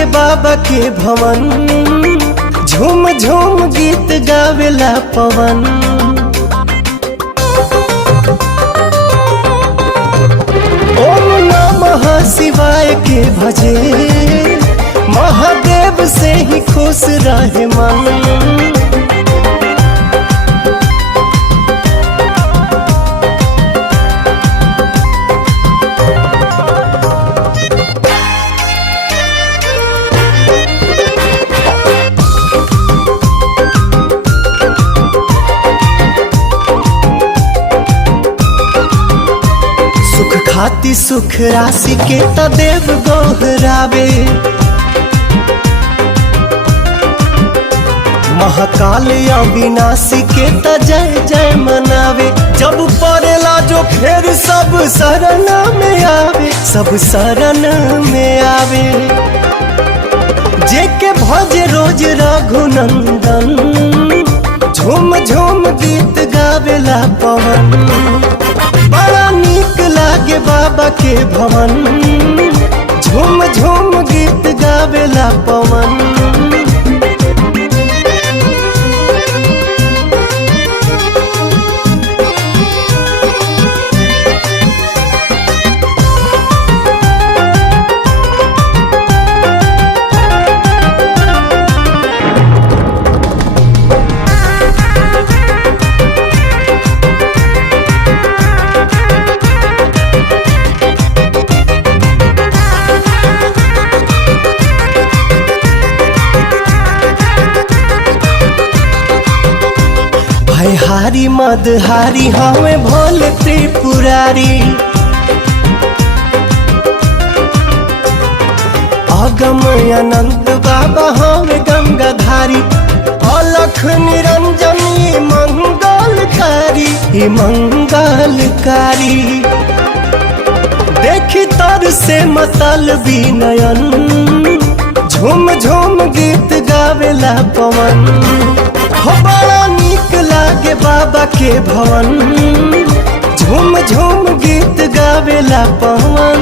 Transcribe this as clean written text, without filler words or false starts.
लागे बाबा के भवन, झूम झूम गीत गावेला पवन। ओम नमः शिवाय के भजे, महादेव से ही खुश रहे मन। खाती सुख राशि के त देव गोहरावे, महाकाल अविनाशी के त जय जय मनावे। जब पड़ेला जो फिर सब शरण में आवे, सब शरण में आवे। जेके भजे रोज रघुनंदन, झूम झूम गीत गावेला पवन। बड़ा नीक लागे बाबा के भवन, झूम झूम गीत गावेला पवन। हारी मदहारी हमें भोले त्रिपुरारी, अगम अनंत बाबा हमें गंगाधारी। अलख निरंजनी मंगलकारी, मंगलकारी। देखी तर से मतलबी नयन, झूम झूम गीत गावेला पवन। हो बड़ा नीक लागे बाबा के भवन, झूम झूम गीत गावेला पवन।